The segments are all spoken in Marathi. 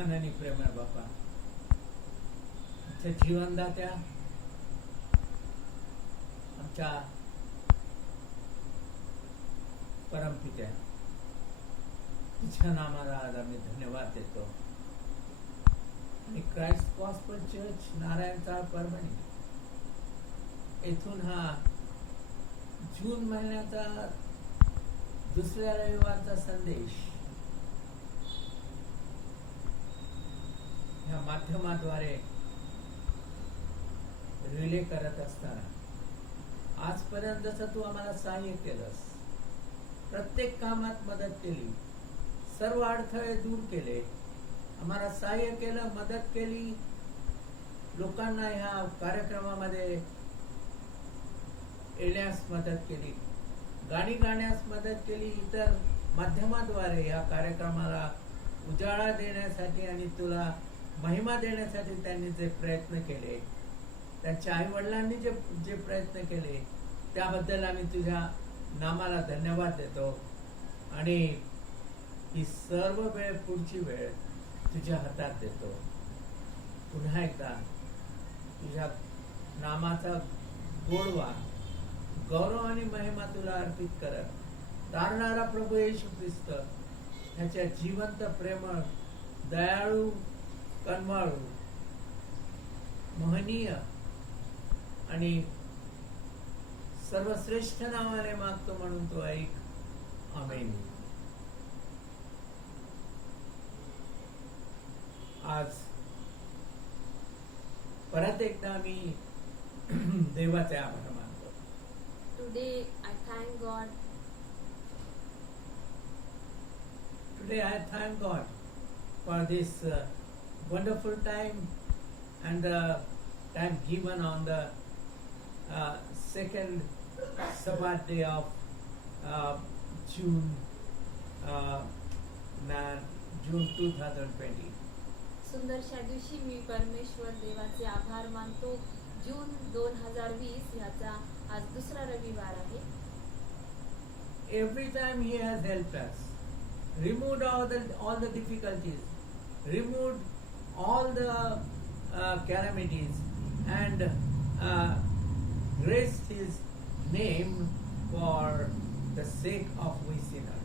महान आणि प्रेमळ बापा, आमच्या जीवनदात्या, आमच्या परमपित्या, तुझ्या नामाला आज आम्ही धन्यवाद देतो. आणि क्राइस्ट गॉस्पेल चर्च नारायणचा परभणी येथून हा जून महिन्याचा दुसऱ्या रविवारचा संदेश या माध्यमाद्वारे रिले करत असताना आजपर्यंत जसं तू आम्हाला सहाय्य केलंस, प्रत्येक कामात मदत केली, सर्व अडथळे दूर केले, आम्हाला सहाय्य केलं, मदत केली, लोकांना ह्या कार्यक्रमामध्ये येण्यास मदत केली, गाणी गाण्यास मदत केली, इतर माध्यमाद्वारे या कार्यक्रमाला उजाळा देण्यासाठी आणि तुला महिमा देण्यासाठी त्यांनी जे प्रयत्न केले, त्यांच्या आई वडिलांनी जे प्रयत्न केले त्याबद्दल आम्ही तुझ्या नामाला धन्यवाद देतो. आणि ही सर्व वेळ, पुढची वेळ तुझ्या हातात देतो. पुन्हा एकदा तुझ्या नामाचा गोडवा, गौरव आणि महिमा तुला अर्पित करत, तारणारा प्रभू येशू ख्रिस्त ह्याच्या जिवंत, प्रेमळ, दयाळू, कनवाळू, महनीय आणि सर्वश्रेष्ठ नावाने मागतो म्हणून तो ऐक. आमेन. आज परत एकदा मी देवाचे आभार मानतो. Today I thank God. Today I thank God for this wonderful time and the time given on the second Sabbath day of June 2020. सुंदरशा दिवशी मी परमेश्वर देवाचे आभार मानतो. जून 2020 याचा आज दुसरा रविवार आहे. Every time He has helped us, removed all the difficulties, removed all the calamities, and graced His name for the sake of we sinners.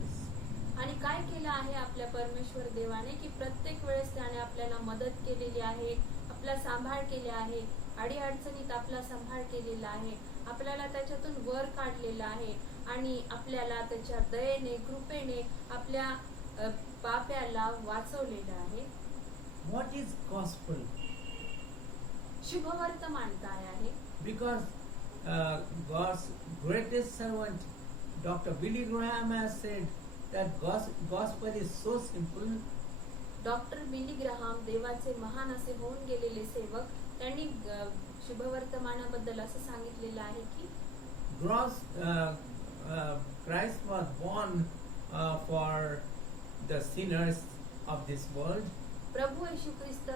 आणि काय केलं आहे आपल्या परमेश्वर देवाने की प्रत्येक वेळेस त्याने आपल्याला मदत केलेली आहे, आपला सांभाळ केले आहे, अडीअडचणीत आपला सांभाळ केलेला आहे, आपल्याला त्याच्यातून वर काढलेला आहे आणि आपल्याला त्याच्या दयेने, कृपेने आपल्या पाप्याला वाचवलेलं आहे. What is gospel? शुभवर्तमान काय आहे? Because God's greatest servant, Dr. Billy Graham, has said that gospel is so simple. Doctor Billy Graham, देवाचे महान असे होऊन गेलेले सेवक, त्यांनी शुभवर्तमानाबद्दल असं सांगितलेलं आहे की Christ was born for the sinners of this world. प्रभू येशू ख्रिस्त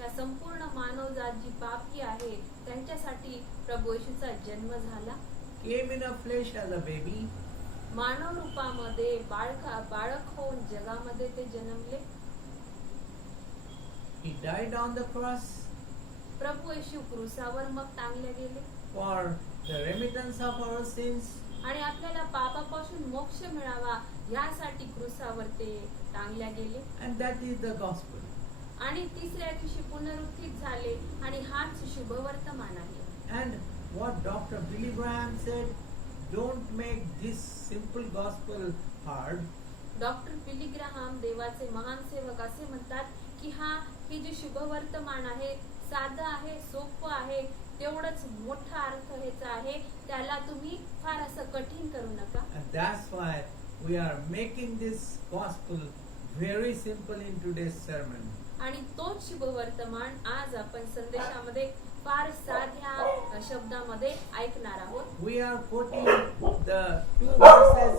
या संपूर्ण मानवजात जी पापी आहे त्यांच्यासाठी प्रभू येशूचा जन्म झाला. Came in a flesh as a baby. मानव रूपामध्ये बाळक होऊन जगामध्ये ते जन्मले. He died on the cross प्रभू येशू क्रूसावर मग टांगले गेले for the remittance of our sins. आणि आपल्याला पापापासून मोक्ष मिळावा यासाठी क्रूसावर ते टांगल्या गेले. And that is the gospel. आणि तिसऱ्या दिवशी पुनरुत्थित झाले आणि हाच शुभवर्तमान आहे. And what Dr. Billy Graham said, don't make this simple gospel hard. Doctor Billy Graham, देवाचे महान सेवक, असे म्हणतात की हे जे शुभवर्तमान आहे साधं आहे, सोपं आहे, तेवढंच मोठा अर्थ ह्याचा आहे, त्याला तुम्ही फार असं कठीण करू नका. And that's why we are making this gospel very simple in today's sermon. आणि तोच शुभवर्तमान आज आपण संदेशामध्ये फार साध्या शब्दामध्ये ऐकणार आहोत. We are quoting the two verses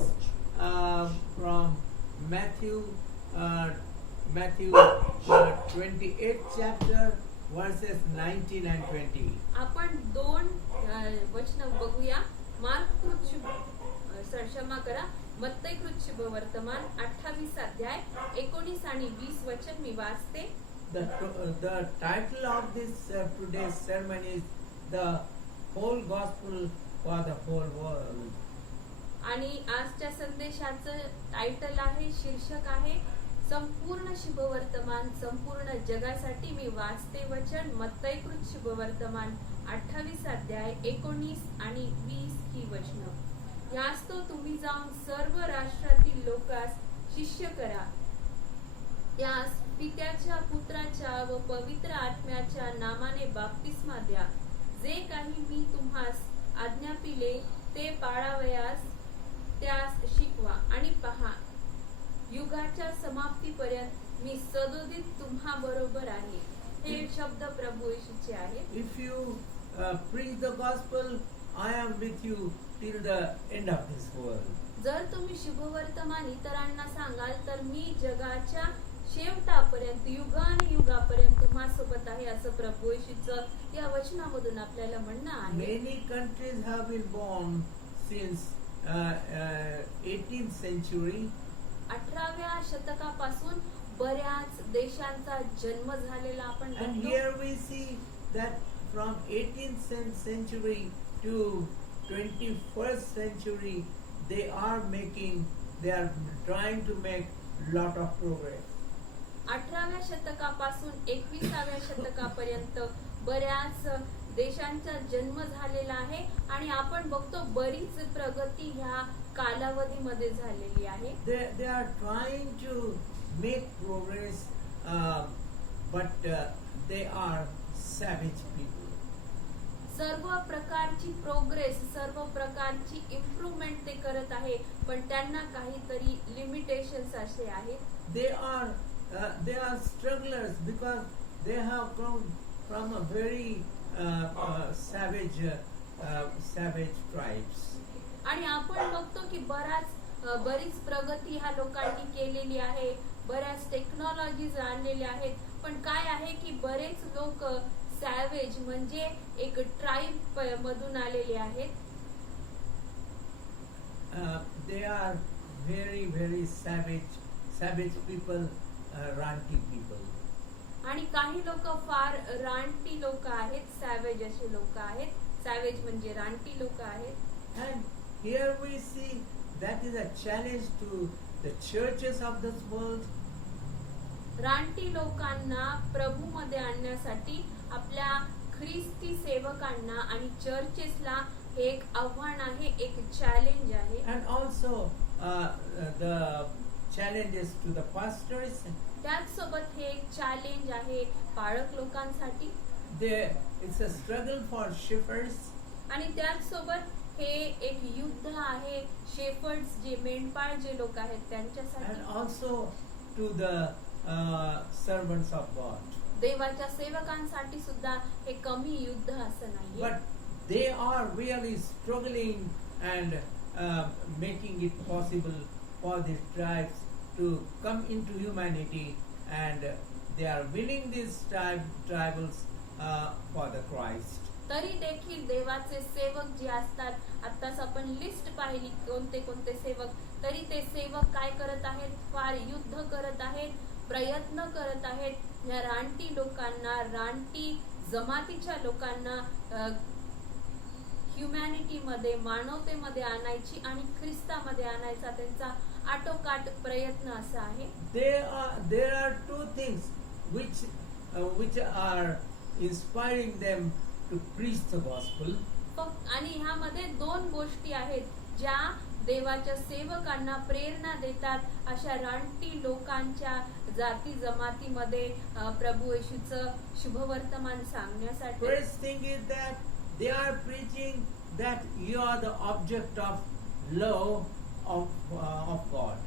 from Matthew 28th chapter verses 19 and 20. आपण दोन वचन बघूया. मार्क क्षमा करा, मत्तई कृत शुभवर्तमान 28 अध्याय 19 आणि 20 वचन मी वाचते. the title of this today's sermon is the whole gospel for the whole world. आणि आजच्या संदेशाचं टायटल आहे, शीर्षक आहे संपूर्ण शुभवर्तमान संपूर्ण जगासाठी. मी वाचते वचन मत्तईकृत शुभवर्तमान 28 अध्याय 19 आणि 20 ही वचनं. यास तो तुम्ही जाऊन सर्व राष्ट्रातील लोकांस शिष्य करा, त्यास पित्याच्या पुत्राच्या व पवित्र आत्म्याच्या नामाने बाप्तिस्मा द्या, जे काही मी तुम्हास आज्ञापिले ते पाळावयास त्यास शिकवा. आणि पहा, युगाच्या समाप्तीपर्यंत मी सदोदित तुम्हा बरोबर आहे. हे शब्द प्रभू येशूचे आहेत. If you preach the gospel, I am with you till the end of this world. जर तुम्ही शुभवर्तमान इतरांना सांगाल तर मी जगाच्या शेवटापर्यंत युगानुयुगापर्यंत तुम्हासोबत आहे, असं प्रभू येशूचं या वचनामधून आपल्याला म्हणणं आहे. Many countries have been born since 18th century. 18व्या शतकापासून बऱ्याच देशांचा जन्म झालेला आपण And बघतो. here we see that from 18th century to 21st century, they are trying to make lot of progress. 18व्या शतकापासून 21व्या शतकापर्यंत बऱ्याच देशांचा जन्म झालेला आहे आणि आपण बघतो बरीच प्रगती ह्या कालावधीमध्ये झालेली आहे. They are trying to make progress, but they are savage people. सर्व प्रकारची प्रोग्रेस, सर्व प्रकारची इम्प्रूव्हमेंट ते करत आहे, पण त्यांना काहीतरी लिमिटेशन्स असे आहेत. They are strugglers because they have come from a very savage tribes. आणि आपण बघतो की बरीच प्रगती ह्या लोकांनी केलेली आहे, बऱ्याच टेक्नॉलॉजीज आणलेल्या आहेत, पण काय आहे की बरेच लोक सॅवेज म्हणजे एक ट्राइब मधून आलेले आहेत. They are very savage people, ranty people. आणि काही लोक फार रानटी लोक आहेत, सॅवेज असे लोक आहेत. सॅवेज म्हणजे रानटी लोक आहेत. And here we see that is a challenge to the churches of this world. रानटी लोकांना प्रभू मध्ये आणण्यासाठी आपल्या ख्रिस्ती सेवकांना आणि चर्चेसला एक आव्हान आहे, एक चॅलेंज आहे. And also the challenges to the pastors. त्याचसोबत हे एक चॅलेंज आहे पाळक लोकांसाठी. It's a struggle for shepherds. आणि त्याचसोबत हे एक युद्ध आहे शेफर्ड्स जे मेंढपाळ जे लोक आहेत त्यांच्यासाठी. And also to the servants of God. देवाच्या सेवकांसाठी सुद्धा हे कमी युद्ध असं नाही. But they are really struggling and making it possible for these tribes to come into humanity, and they are winning these tribals for the Christ. तरी देखील देवाचे सेवक जे असतात, आत्ताच आपण लिस्ट पाहिली कोणते कोणते सेवक, तरी ते सेवक काय करत आहेत, फार युद्ध करत आहेत, प्रयत्न करत आहेत या रानटी लोकांना, रानटी जमातीच्या लोकांना ह्युमॅनिटी मध्ये, मानवतेमध्ये आणायची आणि ख्रिस्तामध्ये आणायचा त्यांचा आटोकाट प्रयत्न असा आहे. There are two things which are inspiring them to preach the gospel. आणि ह्यामध्ये दोन गोष्टी आहेत ज्या देवाच्या सेवकांना प्रेरणा देतात अशा रानटी लोकांच्या जाती जमातीमध्ये प्रभू येशूचं शुभवर्तमान सांगण्यासाठी. First thing is that they are preaching that you are the object of love of God.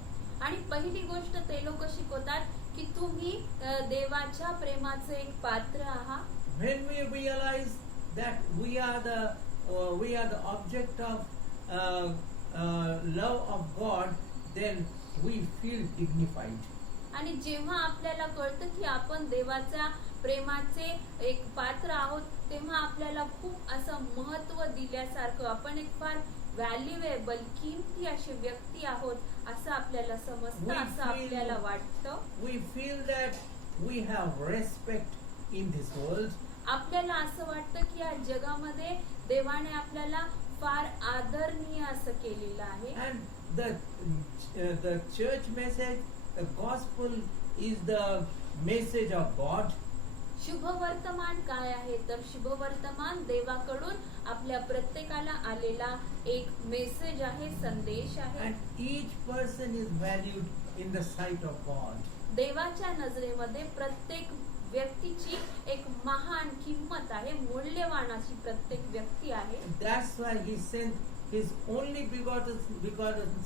आणि पहिली गोष्ट ते लोक शिकवतात की तुम्ही देवाच्या प्रेमाचे एक पात्र आहात. When we realize that we are the object of love of God, then we feel dignified. आणि जेव्हा आपल्याला कळतं की आपण देवाच्या प्रेमाचे एक पात्र आहोत, तेव्हा आपल्याला खूप असं महत्व दिल्यासारखं, आपण एक फार व्हॅल्युएबल, किमती अशी व्यक्ती आहोत असं आपल्याला समजतं, असं आपल्याला वाटतं. We feel that we have respect in this world, आपल्याला असं वाटतं की या जगामध्ये देवाने आपल्याला फार आदरणीय असं केलेलं आहे. and the church message, the gospel is the message of God. शुभ वर्तमान काय आहे तर शुभ वर्तमान देवाकडून आपल्या प्रत्येकाला आलेला एक मेसेज आहे, संदेश आहे. And each person is valued in the sight of God. देवाच्या नजरेमध्ये प्रत्येक व्यक्तीची एक महान किंमत आहे, मूल्यवान अशी प्रत्येक व्यक्ती आहे. That's why he sent his only begotten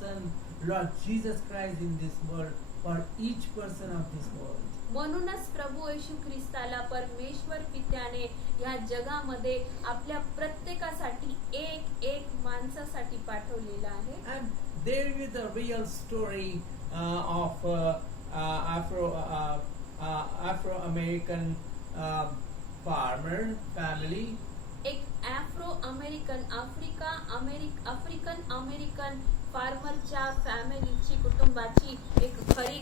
son, Lord Jesus Christ, in this world for each person of this world. म्हणूनच प्रभू येशू ख्रिस्ताला परमेश्वर पित्याने या जगामध्ये आपल्या प्रत्येकासाठी एक एक माणसासाठी पाठवलेलं आहे. And there is a real story of Afro-American farmer family. एक आफ्रिकन अमेरिकन फार्मरच्या फॅमिलीची, कुटुंबाची एक खरी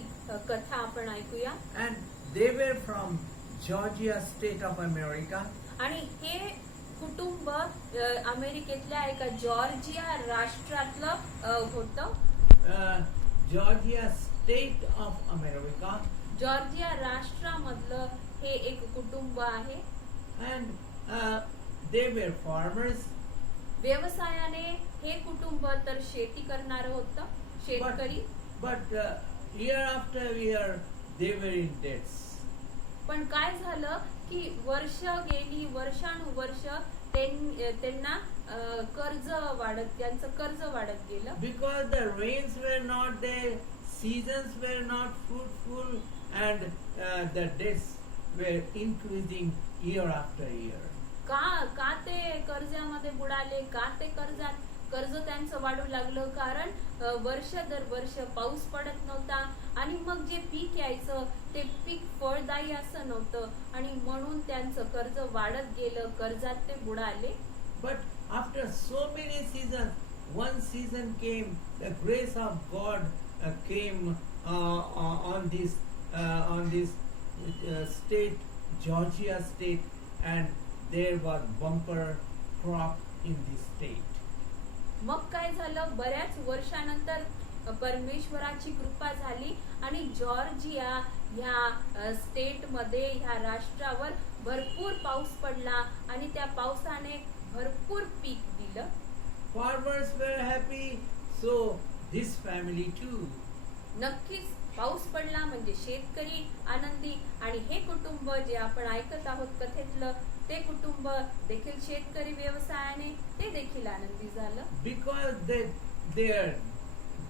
कथा आपण ऐकूया. And they were from Georgia state of America. आणि हे कुटुंब अमेरिकेतल्या एका जॉर्जिया राष्ट्रातलं होतं. Georgia state of America. Georgia राष्ट्रामधलं हे एक कुटुंब आहे. And they were farmers. व्यवसायाने हे कुटुंब तर शेती करणारं होतं, शेतकरी. But year after year they were in debts. पण काय झालं की वर्ष गेली, वर्षानुवर्ष त्यांना त्यांचं कर्ज वाढत गेलं. Because the rains were not there, seasons were not fruitful, and the debts were increasing year after year. का ते कर्जामध्ये बुडाले, का ते कर्ज त्यांचं वाढू लागलं, कारण वर्ष दर वर्ष पाऊस पडत नव्हता आणि मग जे पीक यायचं ते पीक फळदायी असं नव्हतं आणि म्हणून त्यांचं कर्ज वाढत गेलं, कर्जात ते बुडाले. But after so many seasons, one season came, the grace of God came on this state, Georgia state, and there was bumper crop in this state. मग काय झालं, बऱ्याच वर्षानंतर परमेश्वराची कृपा झाली आणि जॉर्जिया ह्या स्टेट मध्ये, ह्या राष्ट्रावर भरपूर पाऊस पडला आणि त्या पावसाने भरपूर पीक दिलं. Farmers were happy, so this family too. नक्कीच पाऊस पडला म्हणजे शेतकरी आनंदी आणि हे कुटुंब जे आपण ऐकत आहोत कथेतलं ते कुटुंब देखील शेतकरी व्यवसायाने ते देखील आनंदी झालं. Because their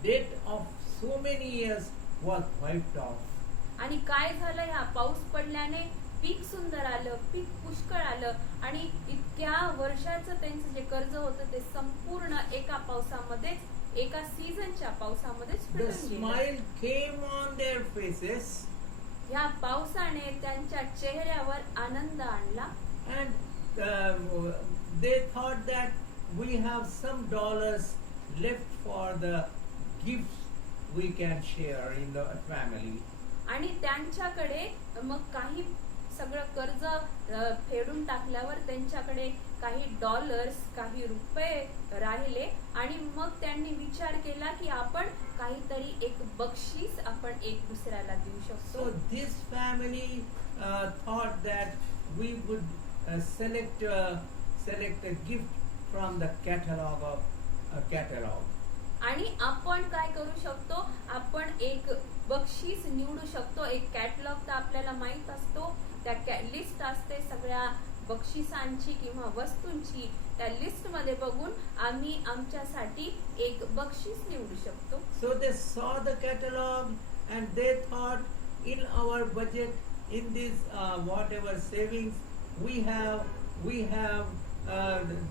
debt of so many years was wiped off. आणि काय झालं, ह्या पाऊस पडल्याने पीक सुंदर आलं, पीक पुष्कळ आलं आणि इतक्या वर्षाचं त्यांचं जे कर्ज होतं ते संपूर्ण एका पावसामध्येच, एका सीझनच्या पावसामध्येच The फिटून गेलं. smile came on their faces, ह्या पावसाने त्यांच्या चेहऱ्यावर आनंद आणला. and they thought that we have some dollars left for the gifts we can share in the family. आणि त्यांच्याकडे मग काही सगळं कर्ज फेडून टाकल्यावर त्यांच्याकडे काही डॉलर्स, काही रुपये राहिले आणि मग त्यांनी विचार केला की आपण काहीतरी एक बक्षीस आपण एक दुसऱ्याला देऊ शकतो. So this family thought that we would select a gift from the catalog of catalog. आणि आपण काय करू शकतो, आपण एक बक्षीस निवडू शकतो. एक कॅटलॉग तर आपल्याला माहित असतो, त्या लिस्ट असते सगळ्या बक्षिसांची किंवा वस्तूंची. त्या लिस्ट मध्ये बघून आम्ही आमच्यासाठी एक बक्षीस निवडू शकतो. So they saw the catalog and they thought, in our budget, in this whatever savings we have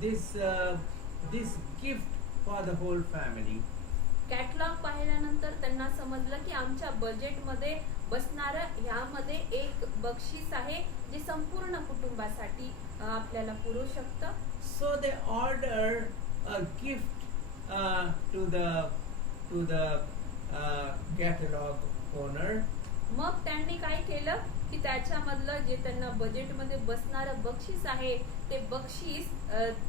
this gift for the whole family. Catalogue पाहिल्यानंतर त्यांना समजलं की आमच्या बजेटमध्ये बसणारं ह्यामध्ये एक बक्षीस आहे जे संपूर्ण कुटुंबासाठी आपल्याला पुरू शकतं. So they ordered a gift to the catalog owner. मग त्यांनी काय केलं की त्याच्यामधलं जे त्यांना बजेटमध्ये बसणारं बक्षीस आहे ते बक्षीस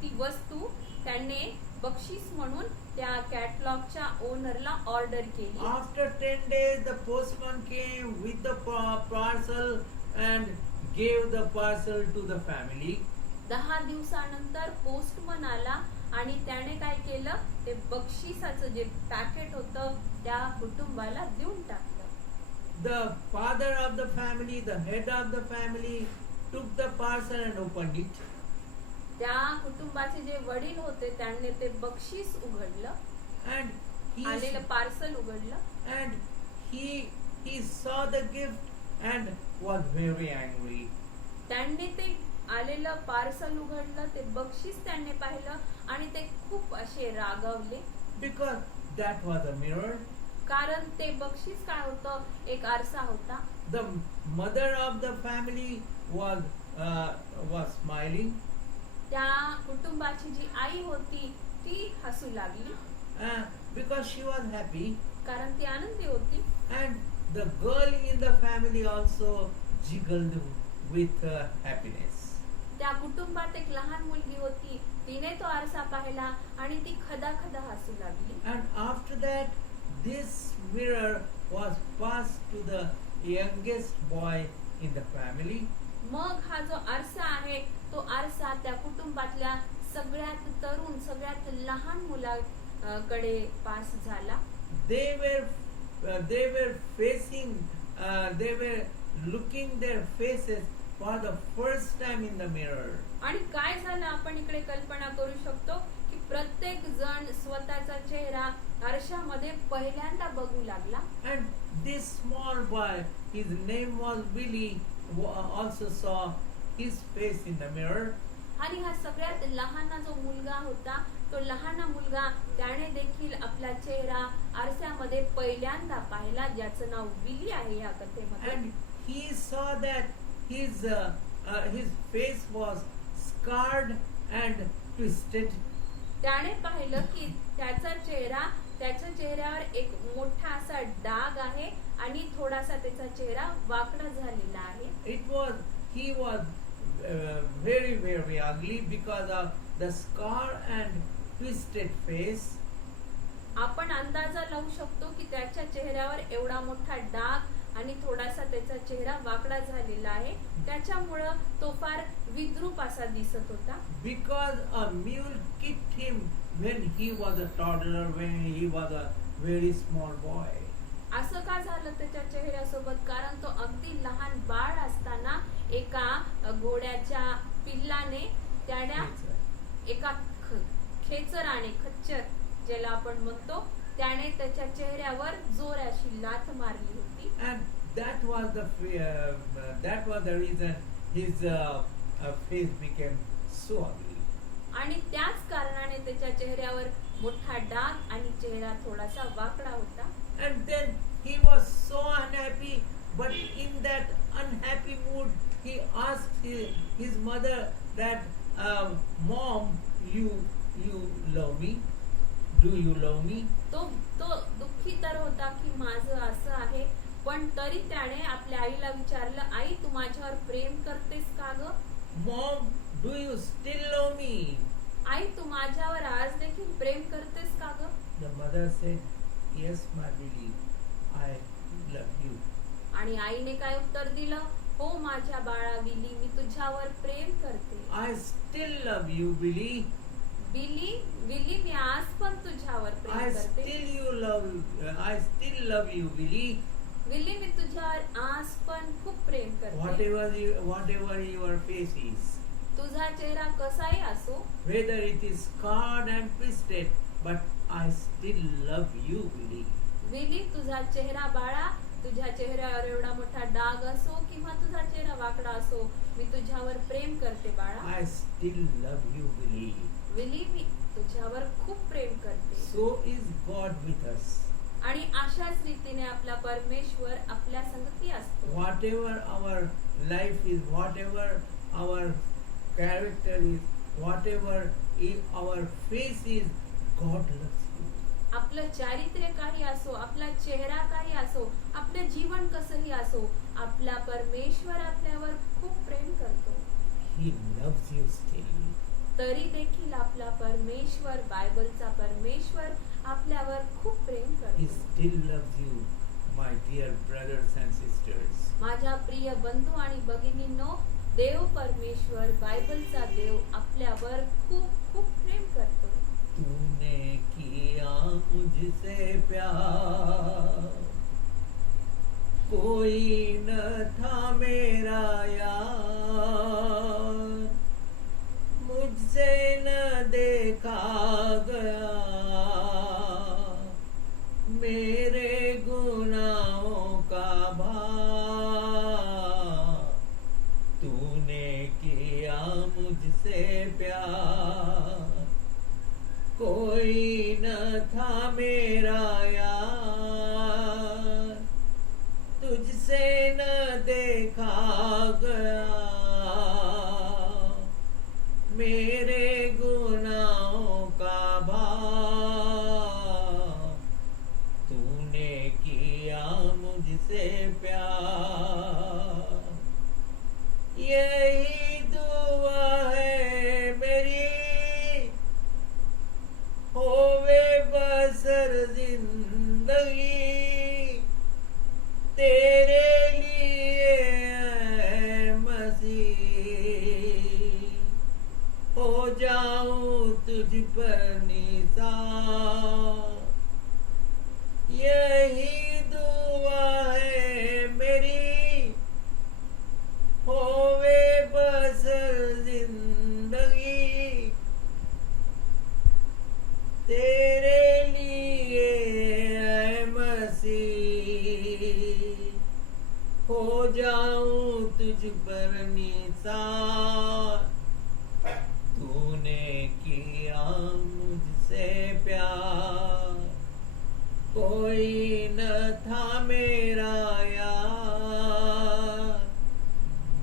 ती वस्तू त्यांनी बक्षीस म्हणून त्या कॅटलॉगच्या ओनरला ऑर्डर केली. After 10 days, the postman came with the parcel and gave the parcel to the family. 10 दिवसानंतर पोस्टमन आला आणि त्याने काय केलं, ते बक्षिसाचं जे पॅकेट होतं त्या कुटुंबाला देऊन टाकलं. The father of the family, the head of the family, took the parcel and opened it. त्या कुटुंबाचे जे वडील होते त्यांनी ते बक्षीस उघडलं, And आलेलं पार्सल उघडलं. he saw the gift and was very angry. त्यांनी ते आलेलं पार्सल उघडलं, ते बक्षीस त्यांनी पाहिलं आणि ते खूप असे रागावले. Because that was a mirror. कारण ते बक्षीस काय होतं, एक आरसा होता. The mother of the family was smiling. त्या कुटुंबाची जी आई होती ती हसू लागली, Because she was happy. कारण ती आनंदी होती. And the girl in the family also jiggled with happiness. त्या कुटुंबात एक लहान मुलगी होती, तिने तो आरसा पाहिला आणि ती खदाखदा हसू लागली. And after that, this mirror was passed to the youngest boy in the family. मग हा जो आरसा आहे तो आरसा त्या कुटुंबातल्या सगळ्यात तरुण, सगळ्यात लहान मुलाकडे पास झाला. They were facing, they were looking their faces for the first time in the mirror. आणि काय झालं आपण इकडे कल्पना करू शकतो की प्रत्येक जण स्वतःचा चेहरा आरशामध्ये पहिल्यांदा बघू लागला. And this small boy, his name was Billy, also saw his face in the mirror. आणि हा सगळ्यात लहान जो मुलगा होता, तो लहान मुलगा त्याने देखील आपला चेहरा आरशामध्ये पहिल्यांदा पाहिला, ज्याचं नाव बिली आहे या कथेमध्ये. And he saw that his face was scarred and twisted. त्याने पाहिलं की त्याचा त्याच्या चेहऱ्यावर एक मोठा असा डाग आहे आणि थोडासा त्याचा चेहरा वाकडा झालेला आहे. He was very, very ugly because of the scar and twisted face. आपण अंदाजा लावू शकतो की त्याच्या चेहऱ्यावर एवढा मोठा डाग आणि थोडासा त्याचा चेहरा वाकडा झालेला आहे, त्याच्यामुळं तो फार विद्रूप असा दिसत होता. Because a mule kicked him when he was a toddler, when he was a very small boy. असं का झालं त्याच्या चेहऱ्यासोबत, कारण तो अगदी लहान बाळ असताना एका घोड्याच्या पिल्लाने त्याला एका खेचराने, खच्चर ज्याला आपण म्हणतो, त्याने त्याच्या चेहऱ्यावर जोर अशी लाथ मारली होती. And that was the reason his face became so ugly. आणि त्याच कारणाने त्याच्या चेहऱ्यावर मोठा डाग आणि चेहरा थोडासा वाकडा होता. And then he was so unhappy, but in that unhappy mood, he asked his mother that, "Mom, you love me? Do you love me?" तो दुःखी तर होता की माझं असं आहे, पण तरी त्याने आपल्या आईला विचारलं, आई तू माझ्यावर प्रेम करतेस का ग? "Mom, do you still love me?" आई तू माझ्यावर आज देखील प्रेम करतेस का ग? The mother said, "Yes, my Billy, I love you." आणि आईने काय उत्तर दिलं, हो माझ्या बाळा बिली, मी तुझ्यावर प्रेम करते. "I still love you, Billy. बिली मी आज पण तुझ्यावर प्रेम I करते. still love you, Billy. बिली मी तुझ्यावर आज पण खूप प्रेम करते. Whatever your face is, तुझा चेहरा कसाही असो, whether it is scarred and twisted, but I still love you, Billy." बिली तुझा चेहरा बाळा, तुझ्या चेहऱ्यावर एवढा मोठा डाग असो किंवा तुझा चेहरा वाकडा असो, मी तुझ्यावर प्रेम करते बाळा. I still love you, Billy. बिली मी तुझ्यावर खूप प्रेम करते. So is God with us. आणि अशाच रीतीने आपला परमेश्वर आपल्या संगती असतो. Whatever our life is, whatever our character is, whatever our face is, God loves you. आपलं चारित्र्य काही असो, आपला चेहरा काही असो, आपलं जीवन कसंही असो, आपला परमेश्वर आपल्यावर खूप प्रेम करतो. He loves you still. तरी देखील आपला परमेश्वर, बायबलचा परमेश्वर आपल्यावर खूप प्रेम He करतो. still loves you, my dear brothers and sisters. माझ्या प्रिय बंधू आणि भगिनींनो, देव परमेश्वर, बायबलचा देव आपल्यावर खूप खूप प्रेम करतो. तूने किया मुझसे प्यार, कोई न था मेरा यार, मुझसे न देखा गया मेरे गुनाहों का भार, तूने किया मुझसे प्यार, कोई न था मेरा यार, तुझसे न देखा गया मेरे गुनाहों का भार, तूने किया मुझसे प्यार. यही दुआ है मेरी, होवे बसर जिंदगी तेरे लिए ऐ मसीह, हो जाऊं तुझ पर निसार. यही दुआ है मेरी, होवे बसर जिंदगी तेरे लिए ऐ मसीह, हो जाऊं तुझ पर निसार. तूने किया मुझसे प्यार, कोई न था मेरा यार,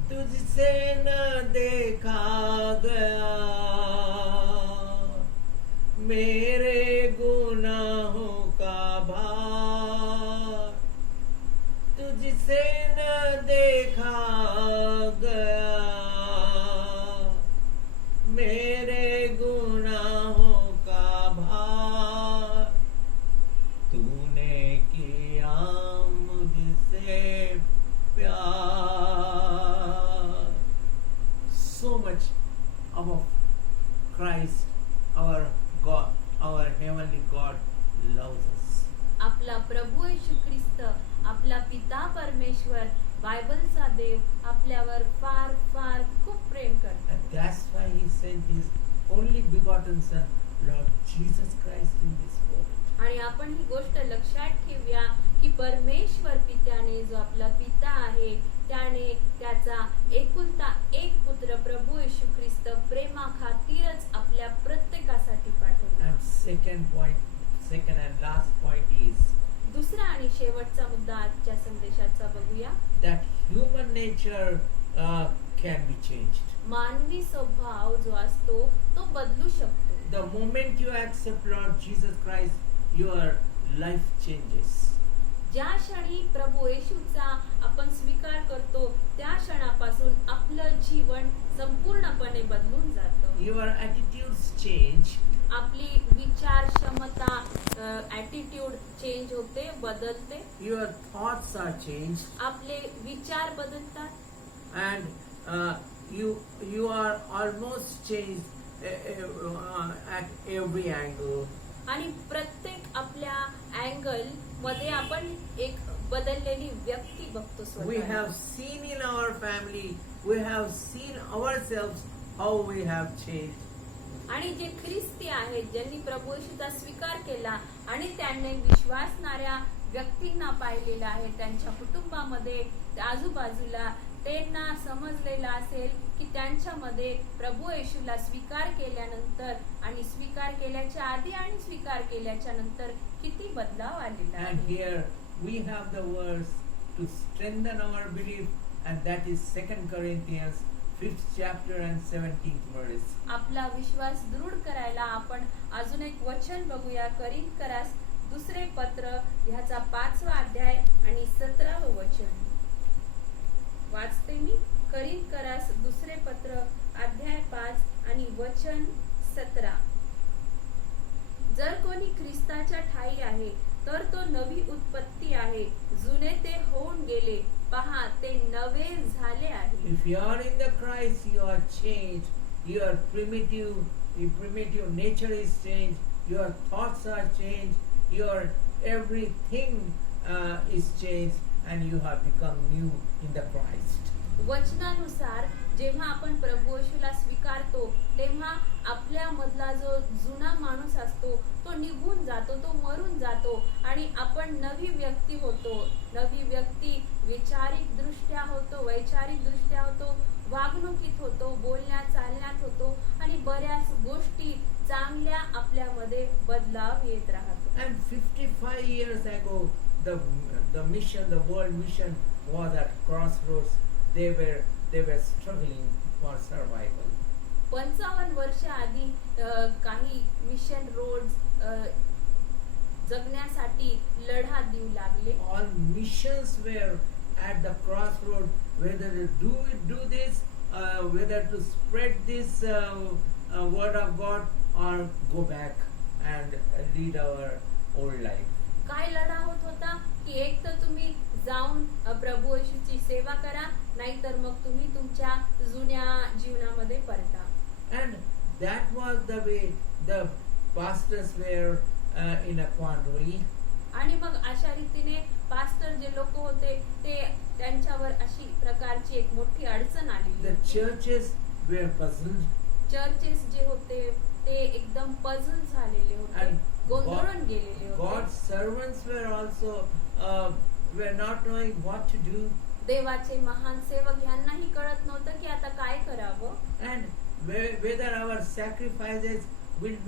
तुझसे न देखा गया मेरे गुनाहों का भार, तुझसे न देखा गया मेरे गुनाहों का भार, तूने किया मुझसे प्यार. So much our Christ, our God, our heavenly God loves us. आपला प्रभू येशू ख्रिस्त, आपला पिता परमेश्वर, बायबलचा देव आपल्यावर फार फार खूप प्रेम करतो. And that's why He sent His only begotten Son, Lord Jesus Christ, in this world. आणि आपण ही गोष्ट लक्षात ठेवूया की परमेश्वर पित्याने, जो आपला पिता आहे, त्याने त्याचा एकुलता एक पुत्र प्रभू येशू ख्रिस्त प्रेमाखातीरच आपल्या प्रत्येकासाठी पाठवला. And second and last point is दुसरा आणि शेवटचा मुद्दा आजच्या संदेशाचा बघूया. that human nature can be changed. मानवी स्वभाव जो असतो तो बदलू शकतो. The moment you accept Lord Jesus Christ, your life changes. ज्या क्षणी प्रभू येशूचा आपण स्वीकार करतो, त्या क्षणापासून आपलं जीवन संपूर्णपणे बदलून जातं. Your attitudes change. आपली विचार क्षमता, ॲटिट्यूड चेंज होते, बदलते. Your thoughts are changed. आपले विचार बदलतात. And you are almost changed at every angle. आणि प्रत्येक आपल्या अँगल मध्ये आपण एक बदललेली व्यक्ती बघतो We स्वतःला. have seen in our family, we have seen ourselves how we have changed. आणि जे ख्रिस्ती आहेत, ज्यांनी प्रभू येशूचा स्वीकार केला आणि त्यांनी विश्वासणाऱ्या व्यक्तींना पाहिलेलं आहे, त्यांच्या कुटुंबामध्ये, आजूबाजूला, त्यांना समजलेलं असेल की त्यांच्यामध्ये प्रभू येशूला स्वीकार केल्यानंतर आणि स्वीकार केल्याच्या आधी आणि स्वीकार केल्याच्या नंतर किती बदलाव आलेला And आहे. here we have the verse to strengthen our belief, and that is 2 Corinthians 5th chapter and 17th verse. आपला विश्वास दृढ करायला आपण अजून एक वचन बघूया. करिंथकरास दुसरे पत्र ह्याचा 5वा अध्याय आणि 17वे वचन वाचते मी. करिंथकरास दुसरे पत्र अध्याय 5 आणि वचन 17. जर कोणी ख्रिस्ताच्या ठायी आहे तर तो नवी उत्पत्ती आहे, जुने ते होऊन गेले, पहा ते नवे झाले आहे. If you are in the Christ, you are changed. Your primitive nature is changed. Your thoughts are changed. Your everything is changed, and you have become new in the Christ. वचनानुसार जेव्हा आपण प्रभू येशूला स्वीकारतो तेव्हा आपल्या मधला जो जुना माणूस असतो तो निघून जातो, तो मरून जातो आणि आपण नवी व्यक्ती होतो. नवी व्यक्ती वैचारिक दृष्ट्या होतो, वागणुकीत होतो, बोलण्यात चालण्यात होतो आणि बऱ्याच गोष्टी चांगल्या आपल्यामध्ये बदलाव येत राहतो. And 55 years ago, the world mission was at crossroads. They were struggling for survival. 55 वर्ष आधी काही मिशन रोड्स जगण्यासाठी लढा देऊ लागले. All missions were at the crossroad, whether to do this, whether to spread this word of God or go back and lead our old life. काय लढा होत होता की एक तर तुम्ही जाऊन प्रभू येशूची सेवा करा, नाहीतर मग तुम्ही तुमच्या जुन्या जीवनामध्ये परता. And that was the way the pastors were in a quandary. आणि मग अशा रीतीने पास्टर जे लोक होते ते त्यांच्यावर अशी प्रकारची एक मोठी अडचण आली. The churches were puzzled. चर्चेस जे होते ते एकदम पझल झालेले होते, And गोंधळून गेलेले होते. God's servants were also were not knowing what to do. देवाचे महान सेवक यांनाही कळत नव्हतं की आता काय करावं. And whether our sacrifices will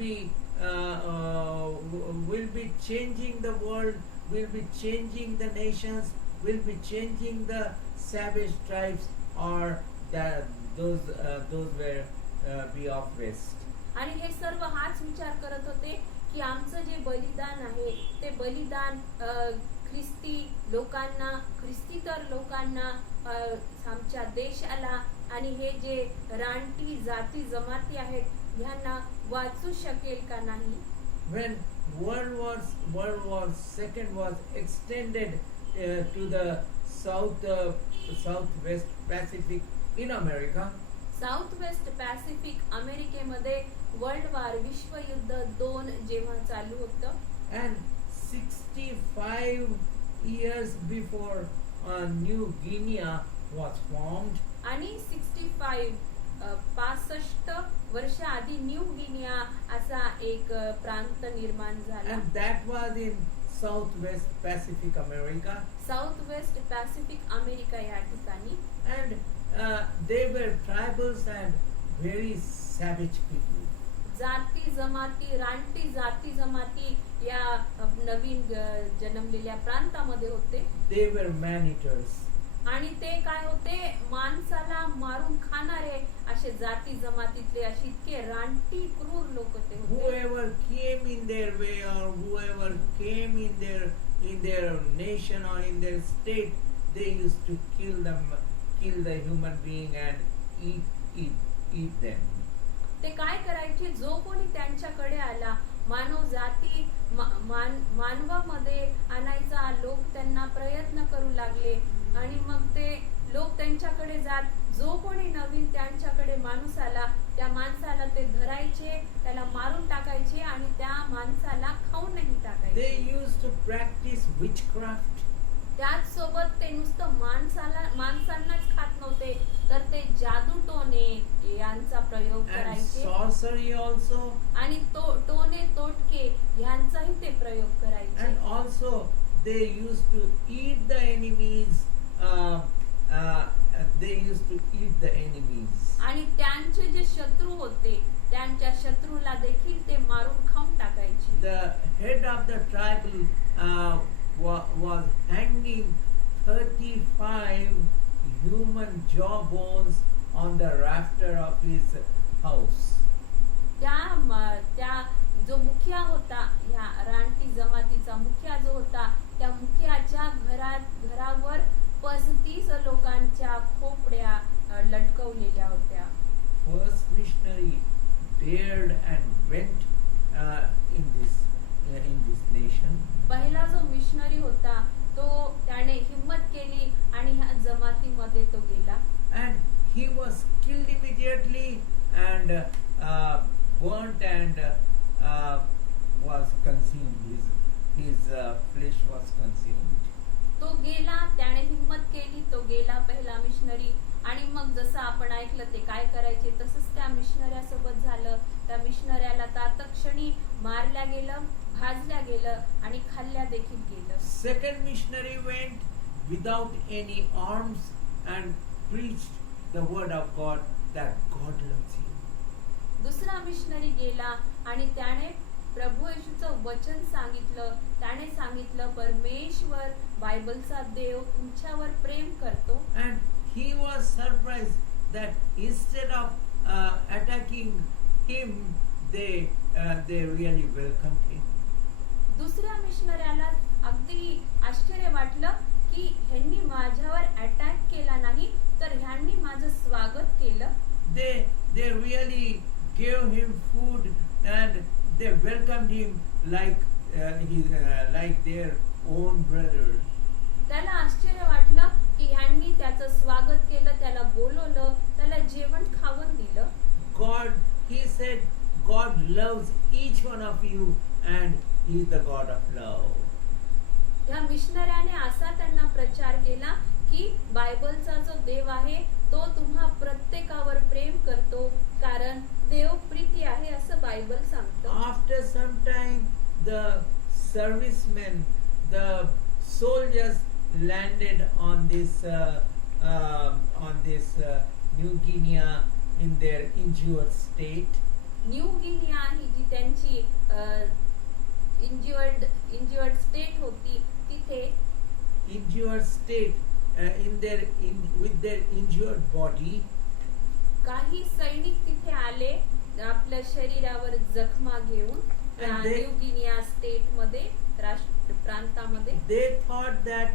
be changing the world, will be changing the nations, will be changing the savage tribes, or that those were be of waste. आणि हे सर्व हाच विचार करत होते की आमचं जे बलिदान आहे ते बलिदान ख्रिस्तीतर लोकांना, आमच्या देशाला आणि हे जे रानटी जाती जमाती आहेत ह्यांना वाचू शकेल का नाही. When World War II was extended to the Southwest Pacific in America, south west Pacific अमेरिकेमध्ये वर्ल्ड वॉर विश्वयुद्ध 2 जेव्हा चालू होतं and 65 years before New Guinea was formed, आणि 65 वर्ष आधी न्यू गिनिया असा एक प्रांत निर्माण झाला. and that was in Southwest Pacific America, south west Pacific America या ठिकाणी. and they were tribals and very savage people. जाती जमाती, रानटी जाती जमाती या नवीन जन्मलेल्या प्रांतामध्ये होते. They were man-eaters. आणि ते काय होते, माणसाला मारून खाणारे असे जाती जमातीतले असे इतके रानटी क्रूर लोक ते होते. Whoever came in their way or whoever came in their nation or in their state, they used to kill the human being and eat them. ते काय करायचे, जो कोणी त्यांच्याकडे आला मानव जाती मानवामध्ये आणायचा लोक त्यांना प्रयत्न करू लागले आणि मग ते लोक त्यांच्याकडे जात, जो कोणी नवीन त्यांच्याकडे माणूस आला त्या माणसाला ते धरायचे, त्याला मारून टाकायचे आणि त्या माणसाला खाऊनही टाकायचे. They used to practice witchcraft. त्याच सोबत ते नुसतं माणसांनाच खात नव्हते तर ते जादूटोणे यांचा प्रयोग And करायचे sorcery also. आणि टोणे तोटके यांचाही ते प्रयोग करायचे. And also they used to eat the enemies. They used to eat the enemies. आणि त्यांचे जे शत्रू होते त्यांच्या शत्रूला देखील ते मारून खाऊन टाकायचे. The head of the tribal was hanging 35 human jaw bones on the rafter of his house. त्या जो मुखिया होता, ह्या रानटी जमातीचा मुखिया जो होता, त्या मुखियाच्या घरावर 35 लोकांच्या खोपड्या लटकवलेल्या होत्या. First missionary dared and went in this nation. पहिला जो मिशनरी होता तो त्याने हिम्मत केली आणि ह्या जमातीमध्ये तो गेला. And he was killed immediately and burnt and was consumed. His flesh was consumed. तो गेला, त्याने हिम्मत केली, तो गेला पहिला मिशनरी. आणि मग जसं आपण ऐकलं ते काय करायचे तसंच त्या मिशनऱ्यासोबत झालं. त्या मिशनऱ्याला तातक्षणी मारल्या गेलं, भाजल्या गेलं आणि खाल्ल्या देखील गेलं. Second missionary went without any arms and preached the word of God, that God loves you. दुसरा मिशनरी गेला आणि त्याने प्रभू येशूचं वचन सांगितलं. त्याने सांगितलं परमेश्वर बायबलचा देव तुमच्यावर प्रेम करतो. And he was surprised that instead of attacking him, they really welcomed him. दुसऱ्या मिशनऱ्याला अगदी आश्चर्य वाटलं की ह्यांनी माझ्यावर अटॅक केला नाही तर ह्यांनी माझं स्वागत केलं. They really gave him food and they welcomed him like their own brother. त्याला आश्चर्य वाटलं की ह्यांनी त्याचं स्वागत केलं, त्याला बोलवलं, त्याला जेवण खावण दिलं. He said, God loves each one of you and he is the God of love. या मिशनऱ्याने असा त्यांना प्रचार केला की बायबलचा जो देव आहे तो तुम्हा प्रत्येकावर प्रेम करतो कारण देव प्रीती आहे असं बायबल सांगतं. After some time, the servicemen, the soldiers landed on this New Guinea in their injured state. New Guinea ही जी त्यांची इंज्युअर्ड स्टेट होती तिथे Injured state with their injured body. काही सैनिक तिथे आले आपल्या शरीरावर जखमा घेऊन त्या And they- new Guinea state मध्ये प्रांतामध्ये. They thought that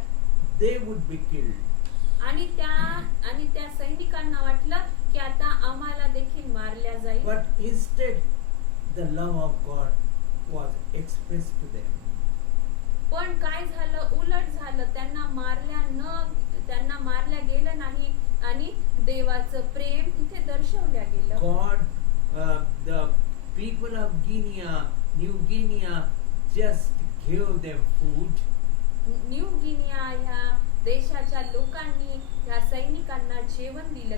they would be killed. आणि त्या सैनिकांना वाटलं की आता आम्हाला देखील मारल्या जाईल. But instead, the love of God was expressed to them. पण काय झालं, उलट झालं. त्यांना मारल्या गेलं नाही आणि देवाचं प्रेम तिथे दर्शवल्या गेलं. God, the people of New Guinea just gave them food. New Guinea ह्या देशाच्या लोकांनी ह्या सैनिकांना जेवण दिलं.